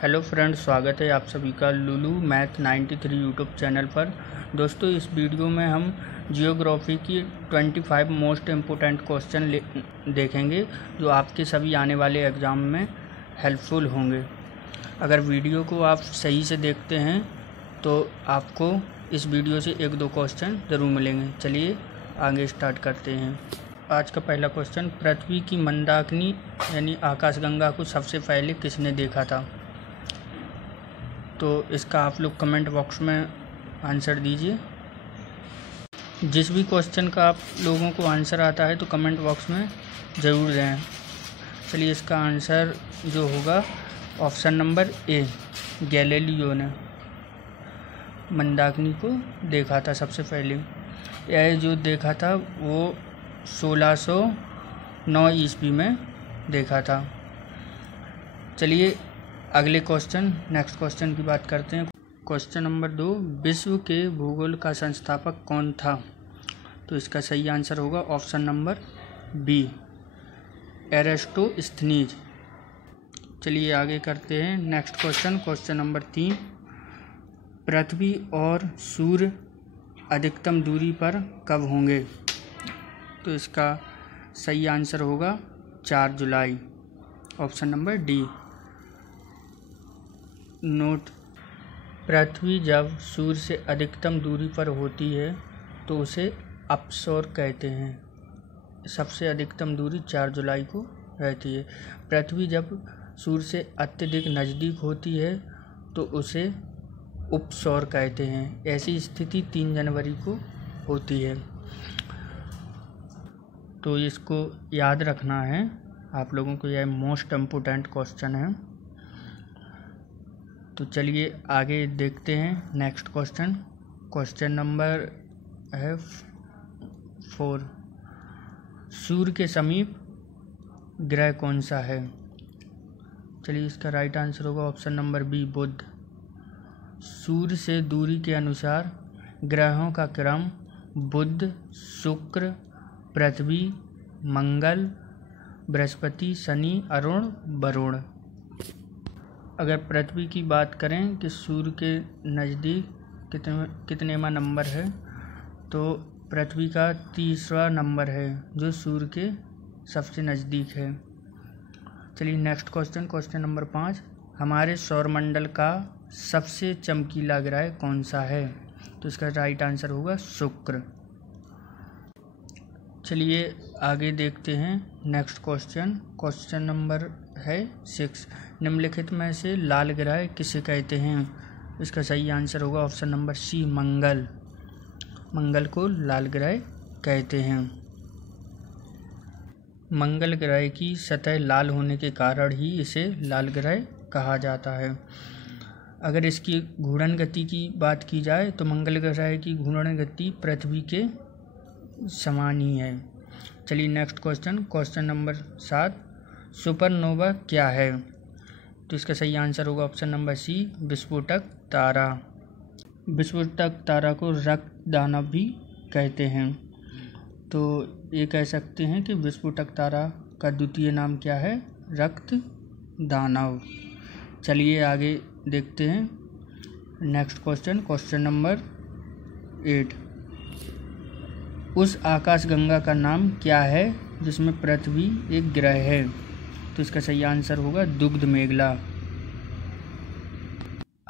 Hello friends, स्वागत है आप सभी का लुलू मैथ 93 यूट्यूब चैनल पर। दोस्तों, इस वीडियो में हम जियोग्राफी की 25 मोस्ट इम्पोर्टेंट क्वेश्चन देखेंगे जो आपके सभी आने वाले एग्ज़ाम में हेल्पफुल होंगे। अगर वीडियो को आप सही से देखते हैं तो आपको इस वीडियो से एक दो क्वेश्चन ज़रूर मिलेंगे। चलिए आगे स्टार्ट करते हैं। आज का पहला क्वेश्चन, पृथ्वी की मंदाकिनी यानी आकाशगंगा को सबसे पहले किसने देखा था? तो इसका आप लोग कमेंट बॉक्स में आंसर दीजिए। जिस भी क्वेश्चन का आप लोगों को आंसर आता है तो कमेंट बॉक्स में ज़रूर दें। चलिए, इसका आंसर जो होगा ऑप्शन नंबर ए, गैलीलियो ने मंदाकिनी को देखा था सबसे पहले। यह जो देखा था वो 1609 ईस्वी में देखा था। चलिए अगले क्वेश्चन, नेक्स्ट क्वेश्चन की बात करते हैं। क्वेश्चन नंबर 2, विश्व के भूगोल का संस्थापक कौन था? तो इसका सही आंसर होगा ऑप्शन नंबर बी, एरिस्टोस्थनीज। चलिए आगे करते हैं नेक्स्ट क्वेश्चन। क्वेश्चन नंबर 3, पृथ्वी और सूर्य अधिकतम दूरी पर कब होंगे? तो इसका सही आंसर होगा 4 जुलाई, ऑप्शन नंबर डी। नोट, पृथ्वी जब सूर्य से अधिकतम दूरी पर होती है तो उसे अपसौर कहते हैं। सबसे अधिकतम दूरी 4 जुलाई को रहती है। पृथ्वी जब सूर्य से अत्यधिक नज़दीक होती है तो उसे उपसौर कहते हैं। ऐसी स्थिति 3 जनवरी को होती है। तो इसको याद रखना है आप लोगों को, यह मोस्ट इम्पोर्टेंट क्वेश्चन है। तो चलिए आगे देखते हैं नेक्स्ट क्वेश्चन। क्वेश्चन नंबर है 4, सूर्य के समीप ग्रह कौन सा है? चलिए इसका राइट आंसर होगा ऑप्शन नंबर बी, बुध। सूर्य से दूरी के अनुसार ग्रहों का क्रम बुध, शुक्र, पृथ्वी, मंगल, बृहस्पति, शनि, अरुण, वरुण। अगर पृथ्वी की बात करें कि सूर्य के नज़दीक कितनेवां नंबर है, तो पृथ्वी का 3रा नंबर है जो सूर्य के सबसे नज़दीक है। चलिए नेक्स्ट क्वेश्चन, क्वेश्चन नंबर 5, हमारे सौरमंडल का सबसे चमकीला ग्रह कौन सा है? तो इसका राइट आंसर होगा शुक्र। चलिए आगे देखते हैं नेक्स्ट क्वेश्चन। क्वेश्चन नंबर है 6, निम्नलिखित में से लाल ग्रह किसे कहते हैं? इसका सही आंसर होगा ऑप्शन नंबर सी, मंगल। मंगल को लाल ग्रह कहते हैं। मंगल ग्रह की सतह लाल होने के कारण ही इसे लाल ग्रह कहा जाता है। अगर इसकी घूर्णन गति की बात की जाए तो मंगल ग्रह की घूर्णन गति पृथ्वी के समान ही है। चलिए next question, question number 7, supernova क्या है? तो इसका सही आंसर होगा ऑप्शन नंबर सी, विस्फोटक तारा। विस्फोटक तारा को रक्त दानव भी कहते हैं। तो ये कह सकते हैं कि विस्फोटक तारा का द्वितीय नाम क्या है? रक्त दानव। चलिए आगे देखते हैं नेक्स्ट क्वेश्चन। क्वेश्चन नंबर 8, उस आकाशगंगा का नाम क्या है जिसमें पृथ्वी एक ग्रह है? तो इसका सही आंसर होगा दुग्ध मेघला।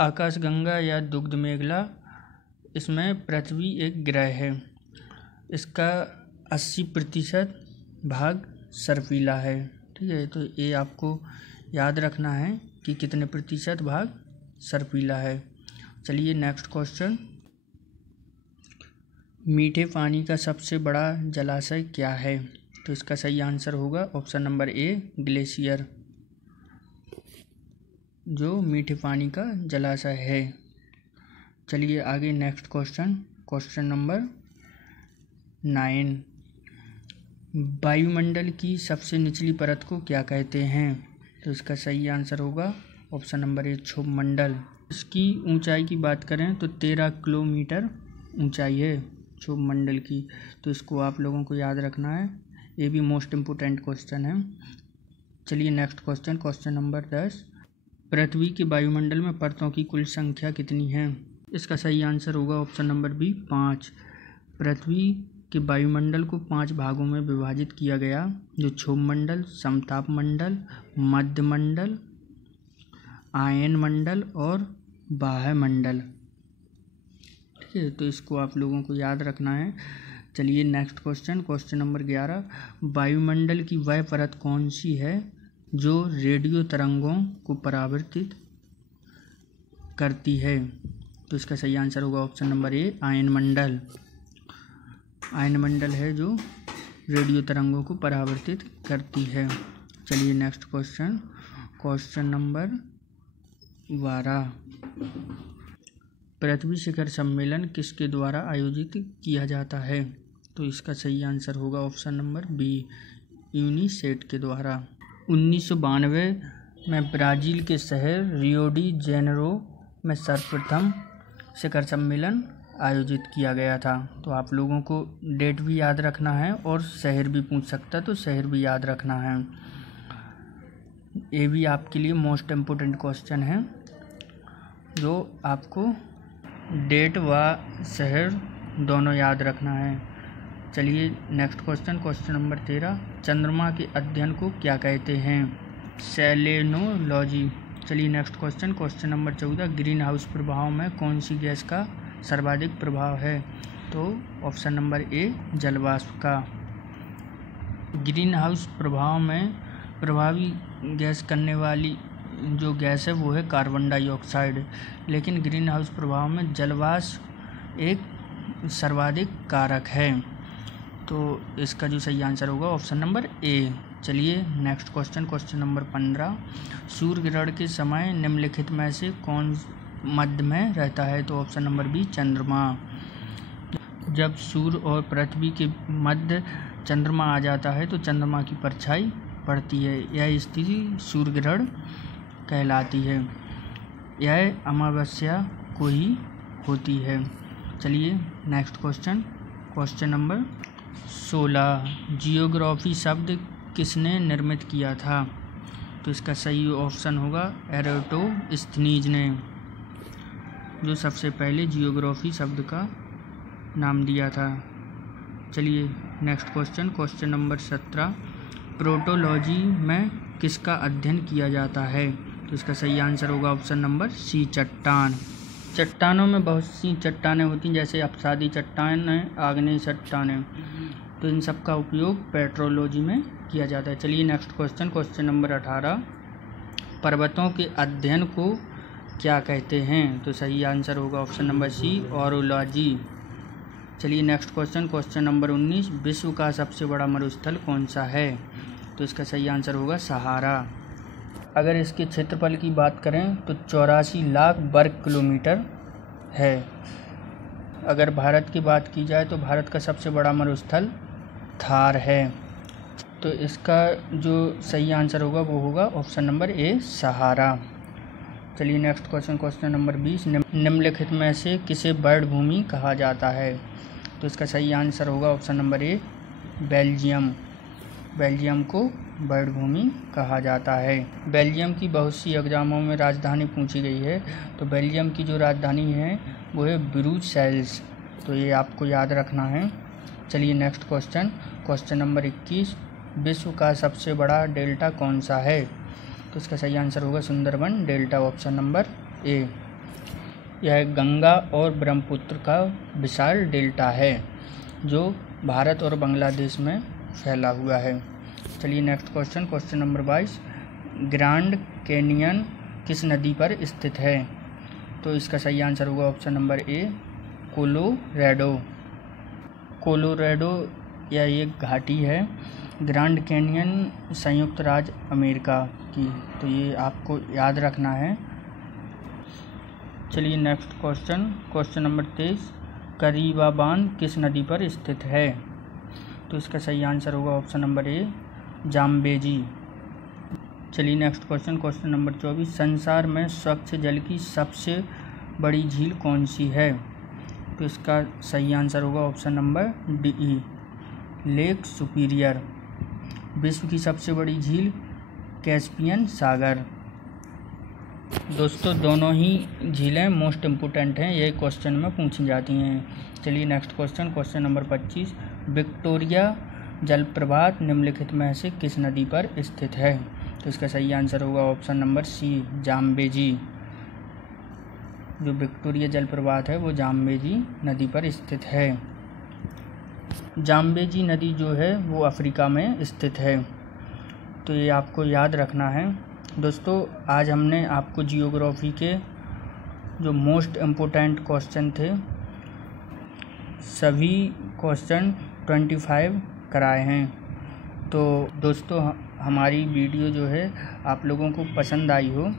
आकाशगंगा या दुग्ध मेघला, इसमें पृथ्वी एक ग्रह है। इसका 80% भाग सर्पिला है। ठीक है, तो ये आपको याद रखना है कि कितने प्रतिशत भाग सर्पिला है। चलिए नेक्स्ट क्वेश्चन, मीठे पानी का सबसे बड़ा जलाशय क्या है? तो इसका सही आंसर होगा ऑप्शन नंबर ए, ग्लेशियर, जो मीठे पानी का जलाशय है। चलिए आगे नेक्स्ट क्वेश्चन, क्वेश्चन नंबर 9, वायुमंडल की सबसे निचली परत को क्या कहते हैं? तो इसका सही आंसर होगा ऑप्शन नंबर ए, क्षोभमंडल। इसकी ऊंचाई की बात करें तो 13 किलोमीटर ऊंचाई है क्षोभमंडल की। तो इसको आप लोगों को याद रखना है, ये भी मोस्ट इम्पोर्टेंट क्वेश्चन है। चलिए नेक्स्ट क्वेश्चन, क्वेश्चन नंबर 10, पृथ्वी के वायुमंडल में परतों की कुल संख्या कितनी है? इसका सही आंसर होगा ऑप्शन नंबर बी 5। पृथ्वी के वायुमंडल को 5 भागों में विभाजित किया गया, जो क्षोभ मंडल, समताप मंडल, मध्य मंडल, आयन मंडल और बाह्य मंडल। ठीक है, तो इसको आप लोगों को याद रखना है। चलिए नेक्स्ट क्वेश्चन, क्वेश्चन नंबर 11। वायुमंडल की वह परत कौन सी है जो रेडियो तरंगों को परावर्तित करती है? तो इसका सही आंसर होगा ऑप्शन नंबर ए आयन मंडल। आयन मंडल है जो रेडियो तरंगों को परावर्तित करती है। चलिए नेक्स्ट क्वेश्चन, क्वेश्चन नंबर 12। पृथ्वी शिखर सम्मेलन किसके द्वारा आयोजित किया जाता है? तो इसका सही आंसर होगा ऑप्शन नंबर बी यूनिसेट के द्वारा। 1992 में ब्राज़ील के शहर रियो डी जेनेरो में सर्वप्रथम शिखर सम्मेलन आयोजित किया गया था। तो आप लोगों को डेट भी याद रखना है और शहर भी पूछ सकता है, तो शहर भी याद रखना है। ये भी आपके लिए मोस्ट इम्पोर्टेंट क्वेश्चन है, जो आपको डेट व शहर दोनों याद रखना है। चलिए नेक्स्ट क्वेश्चन, क्वेश्चन नंबर 13। चंद्रमा के अध्ययन को क्या कहते हैं? सेलेनोलॉजी। चलिए next question, question number 14। Green house प्रभाव में कौन सी गैस का सर्वाधिक प्रभाव है? तो ऑप्शन नंबर ए जलवाष्प का। ग्रीन हाउस प्रभाव में प्रभावी गैस करने वाली जो गैस है वो है कार्बन डाइऑक्साइड, लेकिन ग्रीन हाउस प्रभाव में जलवाष्प एक सर्वाधिक कारक है। तो इसका जो सही आंसर होगा ऑप्शन नंबर ए। चलिए नेक्स्ट क्वेश्चन, क्वेश्चन नंबर 15। सूर्य ग्रहण के समय निम्नलिखित में से कौन मध्य में रहता है? तो ऑप्शन नंबर बी चंद्रमा। जब सूर्य और पृथ्वी के मध्य चंद्रमा आ जाता है तो चंद्रमा की परछाई पड़ती है। यह स्थिति सूर्य ग्रहण कहलाती है। यह अमावस्या को ही होती है। चलिए next question, question number 16। Geography शब्द किसने निर्मित किया था? तो इसका सही ऑप्शन होगा एराटोस्थेनीज ने, जो सबसे पहले जियोग्राफी शब्द का नाम दिया था। चलिए नेक्स्ट क्वेश्चन, क्वेश्चन नंबर 17। प्रोटोलॉजी में किसका अध्ययन किया जाता है? तो इसका सही आंसर होगा ऑप्शन नंबर सी चट्टान। चट्टानों में बहुत सी चट्टानें होती हैं, जैसे अपसादी चट्टानें, आग्नेय चट्टानें, तो इन सब का उपयोग पेट्रोलॉजी में किया जाता है। चलिए नेक्स्ट क्वेश्चन, क्वेश्चन नंबर 18। पर्वतों के अध्ययन को क्या कहते हैं? तो सही आंसर होगा ऑप्शन नंबर सी ऑरोलॉजी। चलिए नेक्स्ट क्वेश्चन, क्वेश्चन नंबर 19। विश्व का सबसे बड़ा मरुस्थल कौन सा है? तो इसका सही आंसर होगा सहारा। अगर इसके क्षेत्रफल की बात करें तो 84 लाख वर्ग किलोमीटर है। अगर भारत की बात की जाए तो भारत का सबसे बड़ा मरुस्थल थार है। तो इसका जो सही आंसर होगा वो होगा ऑप्शन नंबर ए सहारा। चलिए नेक्स्ट क्वेश्चन, क्वेश्चन नंबर 20। निम्नलिखित में से किसे बर्ड भूमि कहा जाता है? तो इसका सही आंसर होगा ऑप्शन नंबर ए बेल्जियम। बेल्जियम को बर्ड भूमि कहा जाता है। बेल्जियम की बहुत सी एग्जामों में राजधानी पूछी गई है, तो बेल्जियम की जो राजधानी है वो है ब्रुसेल्स, तो ये आपको याद रखना है। चलिए नेक्स्ट क्वेश्चन, क्वेश्चन नंबर 21। विश्व का सबसे बड़ा डेल्टा कौन सा है? तो इसका सही आंसर होगा सुंदरबन डेल्टा, ऑप्शन नंबर ए। यह गंगा और ब्रह्मपुत्र का विशाल डेल्टा है, जो भारत और बांग्लादेश में फैला हुआ है। चलिए next question, question number 22। Grand canyon किस नदी पर स्थित है? तो इसका सही आंसर होगा ऑप्शन नंबर ए कोलोराडो। कोलोराडो यह एक घाटी है। ग्रैंड कैनियन संयुक्त राज्य अमेरिका की, तो ये आपको याद रखना है। चलिए नेक्स्ट क्वेश्चन, क्वेश्चन नंबर 23। करीबा बांध किस नदी पर स्थित है? तो इसका सही आंसर होगा ऑप्शन नंबर ए जाम्बेजी। चलिए नेक्स्ट क्वेश्चन, क्वेश्चन नंबर 24। संसार में स्वच्छ जल की सबसे बड़ी झील कौन सी है? तो इसका सही आंसर होगा option number D lake superior. विश्व की सबसे बड़ी झील कैस्पियन सागर। दोस्तों दोनों ही झीलें मोस्ट इम्पोर्टेंट हैं, ये क्वेश्चन में पूछी जाती हैं। चलिए नेक्स्ट क्वेश्चन नंबर 25। विक्टोरिया जलप्रपात निम्नलिखित में से किस नदी पर स्थित है? तो इसका सही आंसर होगा ऑप्शन नंबर सी, जाम्बेजी। जो विक्टोरिया जलप्रपात है वो जाम्बेजी नदी पर स्थित है। जाम्बेजी नदी जो है वो अफ्रीका में स्थित है, तो ये आपको याद रखना है। दोस्तों आज हमने आपको जियोग्राफी के जो मोस्ट इम्पोर्टेंट क्वेश्चन थे सभी क्वेश्चन 25 कराए हैं। तो दोस्तों हमारी वीडियो जो है आप लोगों को पसंद आई हो,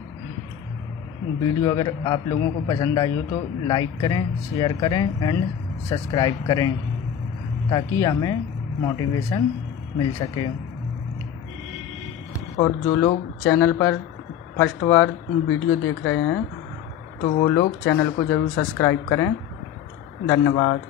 वीडियो अगर आप लोगों को पसंद आई हो तो लाइक करें, शेयर करें एंड सब्सक्राइब करें ताकि हमें मोटिवेशन मिल सके। और जो लोग चैनल पर फर्स्ट बार वीडियो देख रहे हैं तो वो लोग चैनल को ज़रूर सब्सक्राइब करें। धन्यवाद।